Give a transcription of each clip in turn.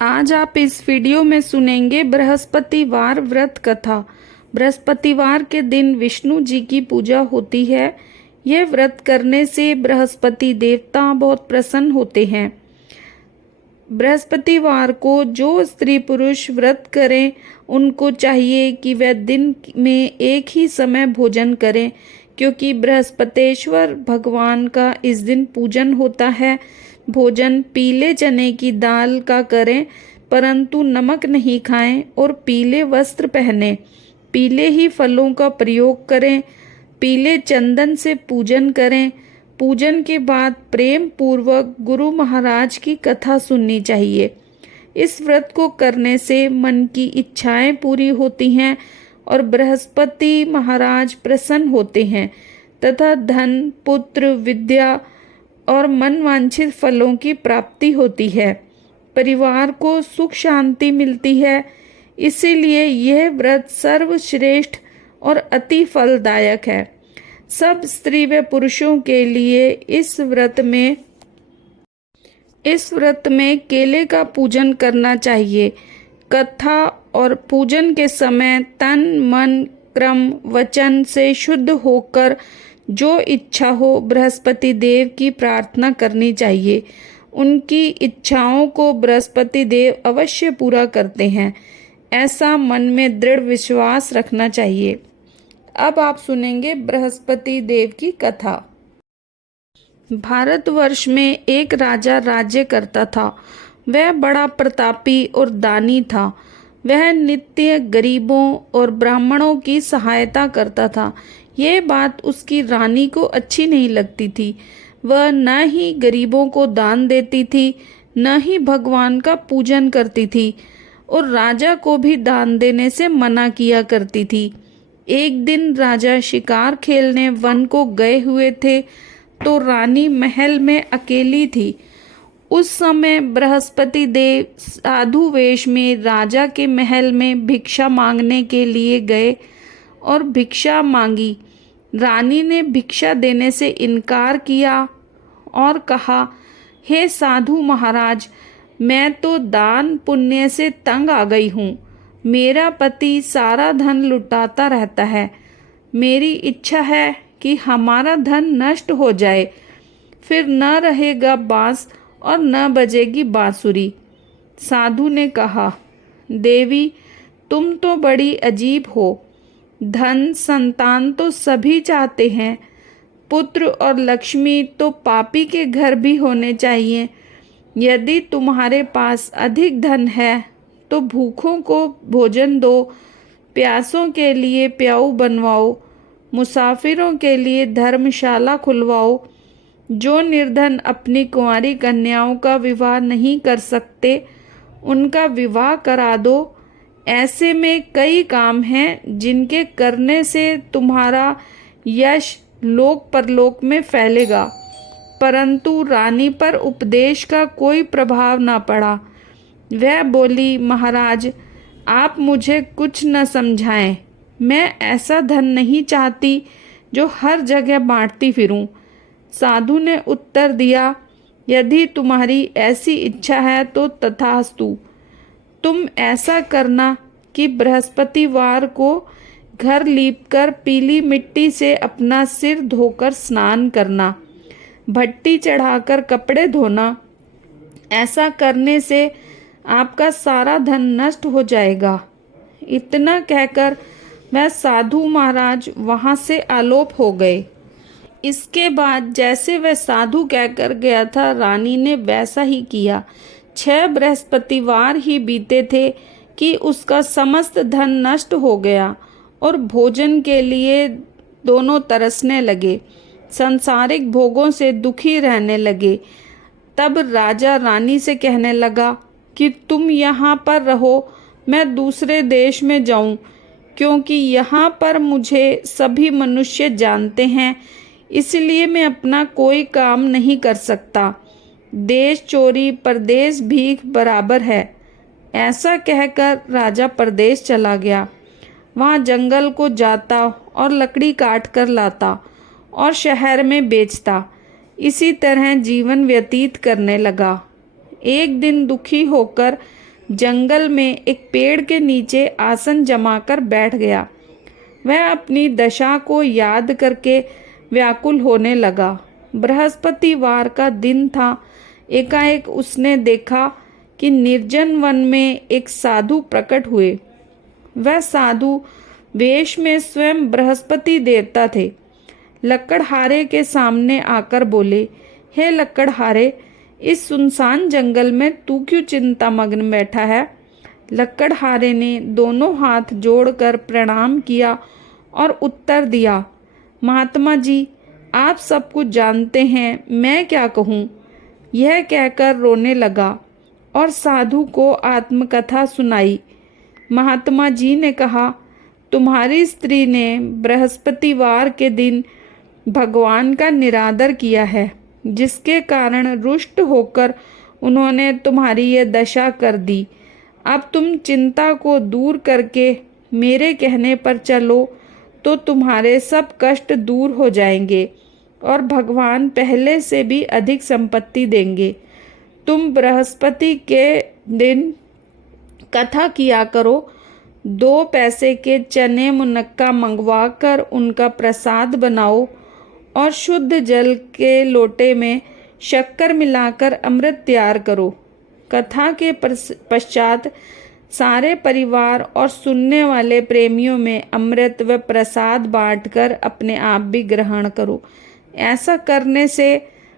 आज आप इस वीडियो में सुनेंगे बृहस्पतिवार व्रत कथा। बृहस्पतिवार के दिन विष्णु जी की पूजा होती है। यह व्रत करने से बृहस्पति देवता बहुत प्रसन्न होते हैं। बृहस्पतिवार को जो स्त्री पुरुष व्रत करें उनको चाहिए कि वह दिन में एक ही समय भोजन करें, क्योंकि बृहस्पतेश्वर भगवान का इस दिन पूजन होता है। भोजन पीले चने की दाल का करें, परंतु नमक नहीं खाएं और पीले वस्त्र पहनें। पीले ही फलों का प्रयोग करें। पीले चंदन से पूजन करें। पूजन के बाद प्रेम पूर्वक गुरु महाराज की कथा सुननी चाहिए। इस व्रत को करने से मन की इच्छाएं पूरी होती हैं और बृहस्पति महाराज प्रसन्न होते हैं तथा धन, पुत्र, विद्या और मनवांछित फलों की प्राप्ति होती है। परिवार को सुख शांति मिलती है। इसीलिए यह व्रत सर्वश्रेष्ठ और अति फलदायक है। सब स्त्री व पुरुषों के लिए इस व्रत में केले का पूजन करना चाहिए। कथा और पूजन के समय तन, मन, क्रम, वचन से शुद्ध होकर जो इच्छा हो बृहस्पति देव की प्रार्थना करनी चाहिए। उनकी इच्छाओं को बृहस्पति देव अवश्य पूरा करते हैं, ऐसा मन में दृढ़ विश्वास रखना चाहिए। अब आप सुनेंगे बृहस्पति देव की कथा। भारतवर्ष में एक राजा राज्य करता था। वह बड़ा प्रतापी और दानी था। वह नित्य गरीबों और ब्राह्मणों की सहायता करता था। यह बात उसकी रानी को अच्छी नहीं लगती थी। वह न ही गरीबों को दान देती थी, न ही भगवान का पूजन करती थी और राजा को भी दान देने से मना किया करती थी। एक दिन राजा शिकार खेलने वन को गए हुए थे तो रानी महल में अकेली थी। उस समय बृहस्पति देव साधु वेश में राजा के महल में भिक्षा मांगने के लिए गए और भिक्षा मांगी। रानी ने भिक्षा देने से इनकार किया और कहा, हे साधु महाराज, मैं तो दान पुण्य से तंग आ गई हूँ। मेरा पति सारा धन लुटाता रहता है। मेरी इच्छा है कि हमारा धन नष्ट हो जाए, फिर न रहेगा बांस और न बजेगी बांसुरी। साधु ने कहा, देवी, तुम तो बड़ी अजीब हो। धन, संतान तो सभी चाहते हैं। पुत्र और लक्ष्मी तो पापी के घर भी होने चाहिए। यदि तुम्हारे पास अधिक धन है तो भूखों को भोजन दो, प्यासों के लिए प्याऊ बनवाओ, मुसाफिरों के लिए धर्मशाला खुलवाओ। जो निर्धन अपनी कुंवारी कन्याओं का विवाह नहीं कर सकते, उनका विवाह करा दो। ऐसे में कई काम हैं जिनके करने से तुम्हारा यश लोक परलोक में फैलेगा। परंतु रानी पर उपदेश का कोई प्रभाव न पड़ा। वह बोली, महाराज, आप मुझे कुछ न समझाएं। मैं ऐसा धन नहीं चाहती जो हर जगह बांटती फिरूं। साधु ने उत्तर दिया, यदि तुम्हारी ऐसी इच्छा है तो तथास्तु। तुम ऐसा करना कि बृहस्पतिवार को घर लीपकर पीली मिट्टी से अपना सिर धोकर स्नान करना, भट्टी चढ़ाकर कपड़े धोना। ऐसा करने से आपका सारा धन नष्ट हो जाएगा। इतना कहकर वह साधु महाराज वहां से आलोप हो गए। इसके बाद जैसे वह साधु कहकर गया था, रानी ने वैसा ही किया। 6 बृहस्पतिवार ही बीते थे कि उसका समस्त धन नष्ट हो गया और भोजन के लिए दोनों तरसने लगे, सांसारिक भोगों से दुखी रहने लगे। तब राजा रानी से कहने लगा कि तुम यहाँ पर रहो, मैं दूसरे देश में जाऊँ, क्योंकि यहाँ पर मुझे सभी मनुष्य जानते हैं, इसलिए मैं अपना कोई काम नहीं कर सकता। देश चोरी परदेश भीख बराबर है। ऐसा कहकर राजा परदेश चला गया। वहाँ जंगल को जाता और लकड़ी काट कर लाता और शहर में बेचता। इसी तरह जीवन व्यतीत करने लगा। एक दिन दुखी होकर जंगल में एक पेड़ के नीचे आसन जमाकर बैठ गया। वह अपनी दशा को याद करके व्याकुल होने लगा। बृहस्पतिवार का दिन था। एकाएक उसने देखा कि निर्जन वन में एक साधु प्रकट हुए। वह साधु वेश में स्वयं बृहस्पति देवता थे। लकड़हारे के सामने आकर बोले, हे लकड़हारे, इस सुनसान जंगल में तू क्यों चिंतामग्न बैठा है? लकड़हारे ने दोनों हाथ जोड़कर प्रणाम किया और उत्तर दिया, महात्मा जी, आप सब कुछ जानते हैं, मैं क्या कहूँ। यह कहकर रोने लगा और साधु को आत्मकथा सुनाई। महात्मा जी ने कहा, तुम्हारी स्त्री ने बृहस्पतिवार के दिन भगवान का निरादर किया है, जिसके कारण रुष्ट होकर उन्होंने तुम्हारी यह दशा कर दी। अब तुम चिंता को दूर करके मेरे कहने पर चलो तो तुम्हारे सब कष्ट दूर हो जाएंगे और भगवान पहले से भी अधिक संपत्ति देंगे। तुम बृहस्पति के दिन कथा किया करो। 2 पैसे के चने मुनक्का मंगवा कर उनका प्रसाद बनाओ और शुद्ध जल के लोटे में शक्कर मिलाकर अमृत तैयार करो। कथा के पश्चात सारे परिवार और सुनने वाले प्रेमियों में अमृत व प्रसाद बांटकर अपने आप भी ग्रहण करो। ऐसा करने से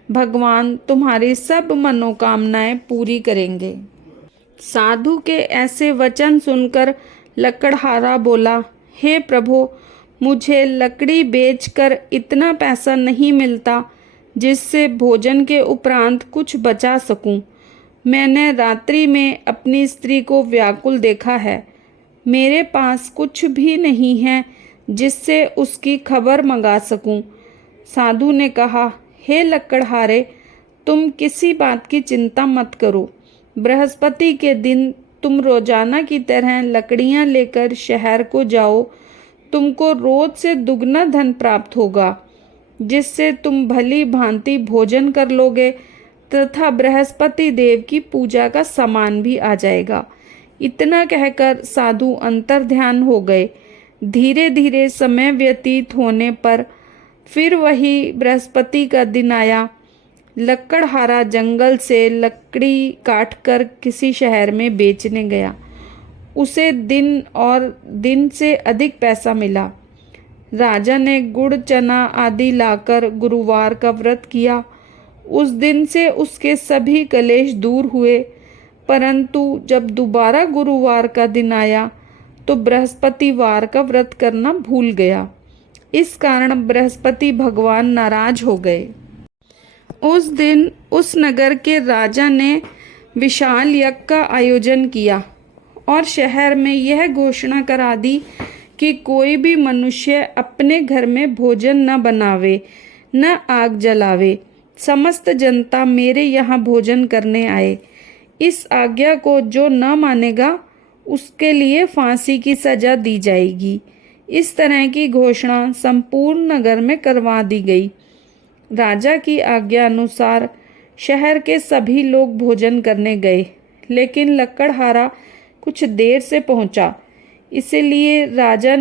भगवान तुम्हारी सब मनोकामनाएं पूरी करेंगे। साधु के ऐसे वचन सुनकर लकड़हारा बोला, हे प्रभु, मुझे लकड़ी बेचकर इतना पैसा नहीं मिलता जिससे भोजन के उपरांत कुछ बचा सकूं। मैंने रात्रि में अपनी स्त्री को व्याकुल देखा है। मेरे पास कुछ भी नहीं है जिससे उसकी खबर मंगा सकूं। साधु ने कहा, हे लकड़हारे, तुम किसी बात की चिंता मत करो। बृहस्पति के दिन तुम रोजाना की तरह लकड़ियां लेकर शहर को जाओ। तुमको रोज से दुगना धन प्राप्त होगा, जिससे तुम भली भांति भोजन कर लोगे तथा बृहस्पति देव की पूजा का सामान भी आ जाएगा। इतना कहकर साधु अंतर्ध्यान हो गए। धीरे धीरे समय व्यतीत होने पर फिर वही बृहस्पति का दिन आया। लकड़हारा जंगल से लकड़ी काटकर किसी शहर में बेचने गया। उसे दिन से अधिक पैसा मिला। राजा ने गुड़ चना आदि लाकर गुरुवार का व्रत किया। उस दिन से उसके सभी कलेश दूर हुए। परंतु जब दोबारा गुरुवार का दिन आया तो बृहस्पतिवार का व्रत करना भूल गया। इस कारण बृहस्पति भगवान नाराज हो गए। उस दिन उस नगर के राजा ने विशाल यज्ञ का आयोजन किया और शहर में यह घोषणा करा दी कि कोई भी मनुष्य अपने घर में भोजन न बनावे, न आग जलावे। समस्त जनता मेरे यहाँ भोजन करने आए। इस आज्ञा को जो न मानेगा उसके लिए फांसी की सजा दी जाएगी। इस तरह की घोषणा संपूर्ण नगर में करवा दी गई। राजा की आज्ञा अनुसार शहर के सभी लोग भोजन करने गए, लेकिन लकड़हारा कुछ देर से पहुंचा। इसलिए राजा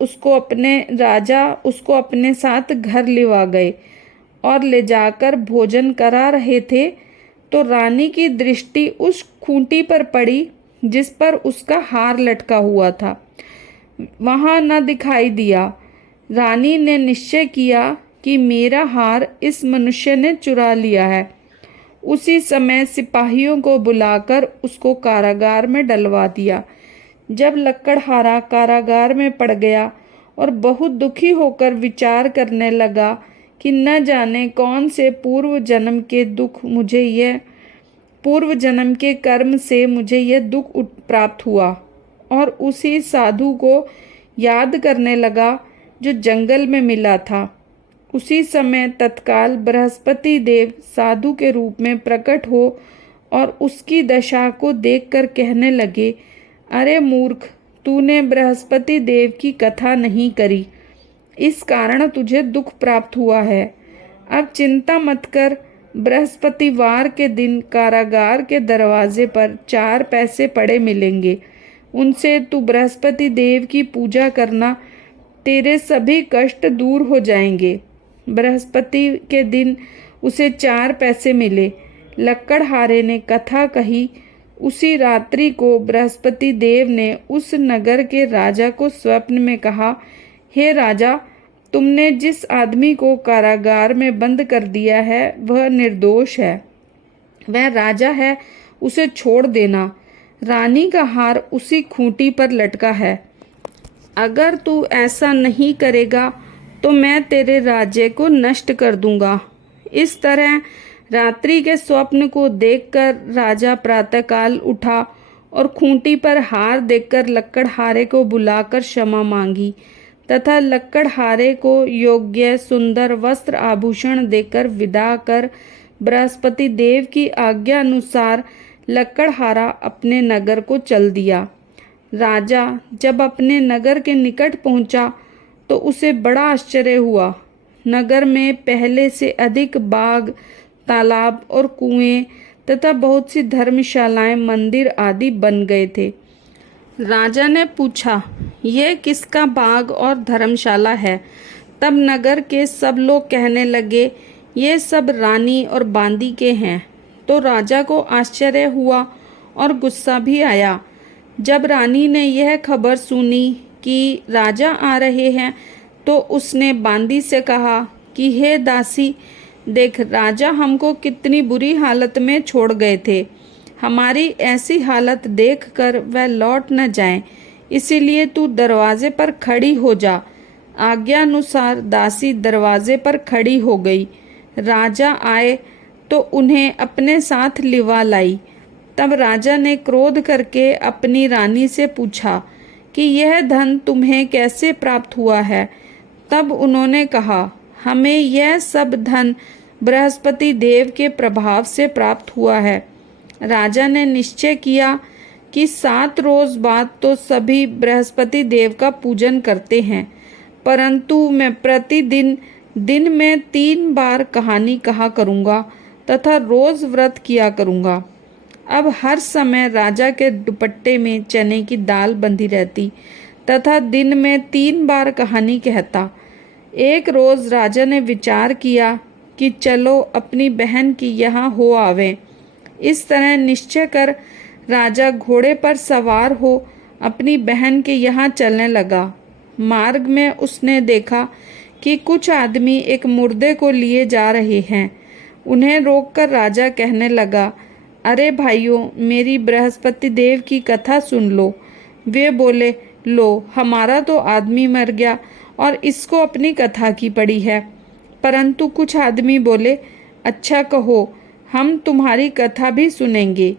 उसको अपने साथ घर लिवा गए और ले जाकर भोजन करा रहे थे तो रानी की दृष्टि उस खूंटी पर पड़ी जिस पर उसका हार लटका हुआ था। वहां न दिखाई दिया। रानी ने निश्चय किया कि मेरा हार इस मनुष्य ने चुरा लिया है। उसी समय सिपाहियों को बुलाकर उसको कारागार में डलवा दिया। जब लकड़हारा कारागार में पड़ गया और बहुत दुखी होकर विचार करने लगा कि न जाने कौन से पूर्व जन्म के कर्म से मुझे यह दुख प्राप्त हुआ, और उसी साधु को याद करने लगा जो जंगल में मिला था। उसी समय तत्काल बृहस्पति देव साधु के रूप में प्रकट हो और उसकी दशा को देखकर कहने लगे, अरे मूर्ख, तूने बृहस्पति देव की कथा नहीं करी, इस कारण तुझे दुख प्राप्त हुआ है। अब चिंता मत कर, बृहस्पतिवार के दिन कारागार के दरवाजे पर 4 पैसे पड़े मिलेंगे। उनसे तू बृहस्पति देव की पूजा करना, तेरे सभी कष्ट दूर हो जाएंगे। बृहस्पति के दिन उसे 4 पैसे मिले। लक्कड़हारे ने कथा कही। उसी रात्रि को बृहस्पति देव ने उस नगर के राजा को स्वप्न में कहा, हे राजा, तुमने जिस आदमी को कारागार में बंद कर दिया है वह निर्दोष है, वह राजा है, उसे छोड़ देना। रानी का हार उसी खूंटी पर लटका है। अगर तू ऐसा नहीं करेगा तो मैं तेरे राज्य को नष्ट कर दूंगा। इस तरह रात्रि के स्वप्न को देखकर राजा प्रातःकाल उठा और खूंटी पर हार देखकर लक्कड़हारे को बुलाकर क्षमा मांगी तथा लक्कड़हारे को योग्य सुंदर वस्त्र आभूषण देकर विदा कर बृहस्पति देव की आज्ञा अनुसार लक्कड़हारा अपने नगर को चल दिया। राजा जब अपने नगर के निकट पहुंचा तो उसे बड़ा आश्चर्य हुआ। नगर में पहले से अधिक बाग, तालाब और कुएं तथा बहुत सी धर्मशालाएं, मंदिर आदि बन गए थे। राजा ने पूछा, यह किसका बाग और धर्मशाला है? तब नगर के सब लोग कहने लगे, ये सब रानी और बांदी के हैं। तो राजा को आश्चर्य हुआ और गुस्सा भी आया। जब रानी ने यह खबर सुनी कि राजा आ रहे हैं तो उसने बांदी से कहा कि हे दासी, देख, राजा हमको कितनी बुरी हालत में छोड़ गए थे। हमारी ऐसी हालत देखकर वह लौट न जाएं, इसीलिए तू दरवाजे पर खड़ी हो जा। आज्ञानुसार दासी दरवाजे पर खड़ी हो गई। राजा आए तो उन्हें अपने साथ लिवा लाई। तब राजा ने क्रोध करके अपनी रानी से पूछा कि यह धन तुम्हें कैसे प्राप्त हुआ है? तब उन्होंने कहा, हमें यह सब धन बृहस्पति देव के प्रभाव से प्राप्त हुआ है। राजा ने निश्चय किया कि 7 रोज बाद तो सभी बृहस्पति देव का पूजन करते हैं, परंतु मैं प्रतिदिन दिन में 3 बार कहानी कहा करूँगा तथा रोज व्रत किया करूँगा। अब हर समय राजा के दुपट्टे में चने की दाल बंधी रहती तथा दिन में 3 बार कहानी कहता। एक रोज राजा ने विचार किया कि चलो अपनी बहन की यहाँ हो आवें। इस तरह निश्चय कर राजा घोड़े पर सवार हो अपनी बहन के यहाँ चलने लगा। मार्ग में उसने देखा कि कुछ आदमी एक मुर्दे को लिए जा रहे हैं। उन्हें रोककर राजा कहने लगा, अरे भाइयों, मेरी बृहस्पति देव की कथा सुन लो। वे बोले, लो, हमारा तो आदमी मर गया और इसको अपनी कथा की पड़ी है। परंतु कुछ आदमी बोले, अच्छा कहो, हम तुम्हारी कथा भी सुनेंगे।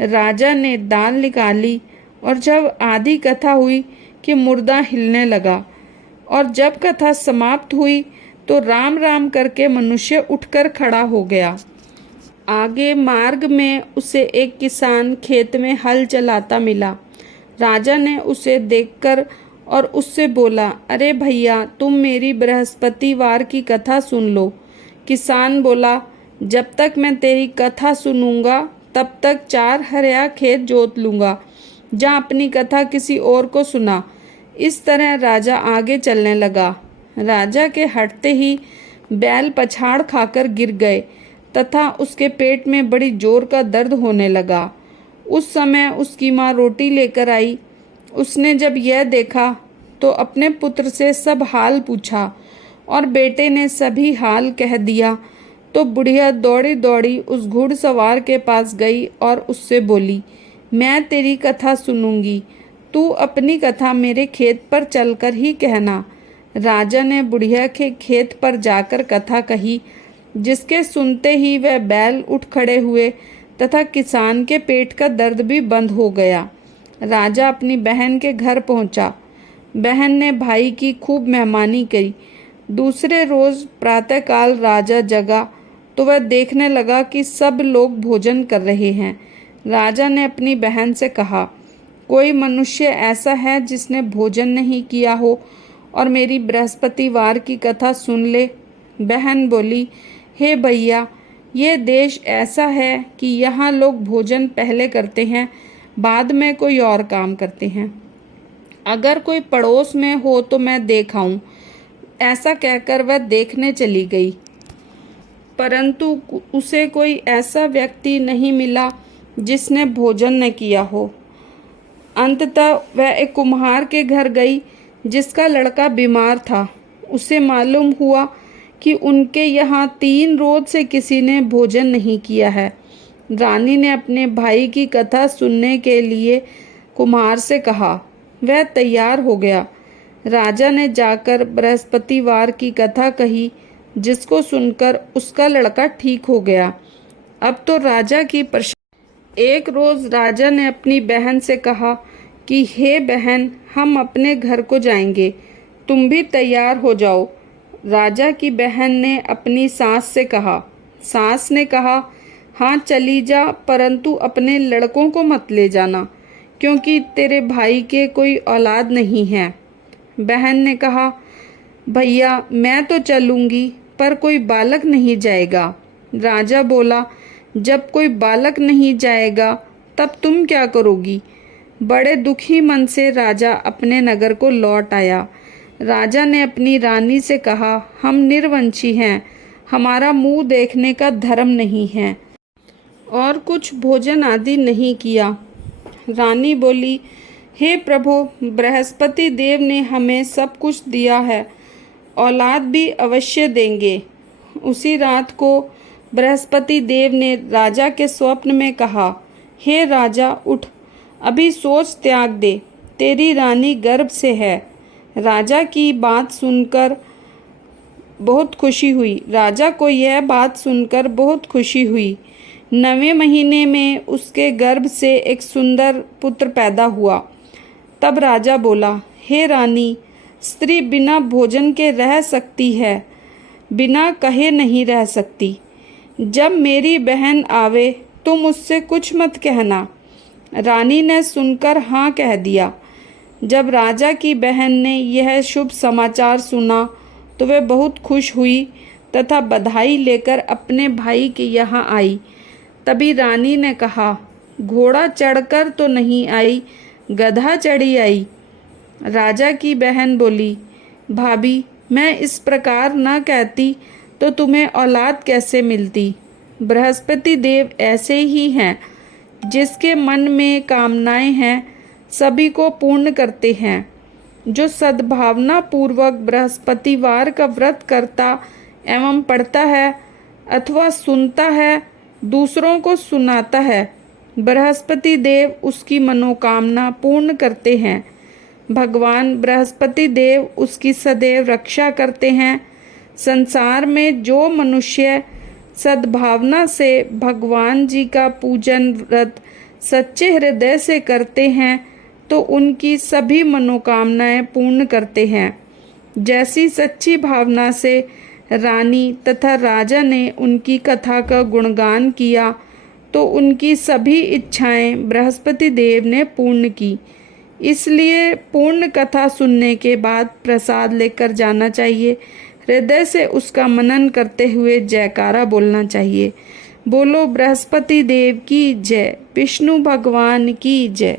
राजा ने दाल निकाली और जब आधी कथा हुई कि मुर्दा हिलने लगा और जब कथा समाप्त हुई तो राम राम करके मनुष्य उठकर खड़ा हो गया। आगे मार्ग में उसे एक किसान खेत में हल चलाता मिला। राजा ने उसे देखकर और उससे बोला, अरे भैया, तुम मेरी बृहस्पतिवार की कथा सुन लो। किसान बोला, जब तक मैं तेरी कथा सुनूंगा तब तक 4 हरिया खेत जोत लूँगा। जा अपनी कथा किसी और को सुना। इस तरह राजा आगे चलने लगा। राजा के हटते ही बैल पछाड़ खाकर गिर गए तथा उसके पेट में बड़ी जोर का दर्द होने लगा। उस समय उसकी माँ रोटी लेकर आई। उसने जब यह देखा तो अपने पुत्र से सब हाल पूछा और बेटे ने सभी हाल कह दिया। तो बुढ़िया दौड़ी दौड़ी उस घुड़सवार के पास गई और उससे बोली, मैं तेरी कथा सुनूंगी, तू अपनी कथा मेरे खेत पर चलकर ही कहना। राजा ने बुढ़िया के खेत पर जाकर कथा कही, जिसके सुनते ही वह बैल उठ खड़े हुए तथा किसान के पेट का दर्द भी बंद हो गया। राजा अपनी बहन के घर पहुंचा। बहन ने भाई की खूब मेहमानी की। दूसरे रोज प्रातःकाल राजा जगा तो वह देखने लगा कि सब लोग भोजन कर रहे हैं। राजा ने अपनी बहन से कहा, कोई मनुष्य ऐसा है जिसने भोजन नहीं किया हो और मेरी बृहस्पतिवार की कथा सुन ले? बहन बोली, हे भैया, ये देश ऐसा है कि यहाँ लोग भोजन पहले करते हैं, बाद में कोई और काम करते हैं। अगर कोई पड़ोस में हो तो मैं देख आऊं। ऐसा कहकर वह देखने चली गई, परंतु उसे कोई ऐसा व्यक्ति नहीं मिला जिसने भोजन न किया हो। अंततः वह एक कुम्हार के घर गई जिसका लड़का बीमार था। उसे मालूम हुआ कि उनके यहाँ 3 रोज से किसी ने भोजन नहीं किया है। रानी ने अपने भाई की कथा सुनने के लिए कुम्हार से कहा। वह तैयार हो गया। राजा ने जाकर बृहस्पतिवार की कथा कही, जिसको सुनकर उसका लड़का ठीक हो गया। अब तो राजा की एक रोज राजा ने अपनी बहन से कहा कि हे बहन, हम अपने घर को जाएंगे, तुम भी तैयार हो जाओ। राजा की बहन ने अपनी सास से कहा। सास ने कहा, हाँ चली जा, परंतु अपने लड़कों को मत ले जाना, क्योंकि तेरे भाई के कोई औलाद नहीं है। बहन ने कहा, भैया मैं तो चलूँगी, पर कोई बालक नहीं जाएगा। राजा बोला, जब कोई बालक नहीं जाएगा तब तुम क्या करोगी? बड़े दुखी मन से राजा अपने नगर को लौट आया। राजा ने अपनी रानी से कहा, हम निर्वंशी हैं, हमारा मुंह देखने का धर्म नहीं है, और कुछ भोजन आदि नहीं किया। रानी बोली, हे प्रभु, बृहस्पति देव ने हमें सब कुछ दिया है, औलाद भी अवश्य देंगे। उसी रात को बृहस्पति देव ने राजा के स्वप्न में कहा, हे राजा उठ, अभी सोच त्याग दे, तेरी रानी गर्भ से है। राजा की बात सुनकर बहुत खुशी हुई। राजा को यह बात सुनकर बहुत खुशी हुई। 9वें महीने में उसके गर्भ से एक सुंदर पुत्र पैदा हुआ। तब राजा बोला, हे रानी, स्त्री बिना भोजन के रह सकती है, बिना कहे नहीं रह सकती। जब मेरी बहन आवे तो मुझसे कुछ मत कहना। रानी ने सुनकर हाँ कह दिया। जब राजा की बहन ने यह शुभ समाचार सुना तो वह बहुत खुश हुई तथा बधाई लेकर अपने भाई के यहाँ आई। तभी रानी ने कहा, घोड़ा चढ़कर तो नहीं आई, गधा चढ़ी आई। राजा की बहन बोली, भाभी, मैं इस प्रकार न कहती तो तुम्हें औलाद कैसे मिलती? बृहस्पति देव ऐसे ही हैं, जिसके मन में कामनाएं हैं सभी को पूर्ण करते हैं। जो सद्भावना पूर्वक बृहस्पतिवार का व्रत करता एवं पढ़ता है अथवा सुनता है, दूसरों को सुनाता है, बृहस्पति देव उसकी मनोकामना पूर्ण करते हैं। भगवान बृहस्पति देव उसकी सदैव रक्षा करते हैं। संसार में जो मनुष्य सद्भावना से भगवान जी का पूजन व्रत सच्चे हृदय से करते हैं तो उनकी सभी मनोकामनाएं पूर्ण करते हैं। जैसी सच्ची भावना से रानी तथा राजा ने उनकी कथा का गुणगान किया तो उनकी सभी इच्छाएं बृहस्पति देव ने पूर्ण की। इसलिए पूर्ण कथा सुनने के बाद प्रसाद लेकर जाना चाहिए। हृदय से उसका मनन करते हुए जयकारा बोलना चाहिए। बोलो बृहस्पति देव की जय, विष्णु भगवान की जय।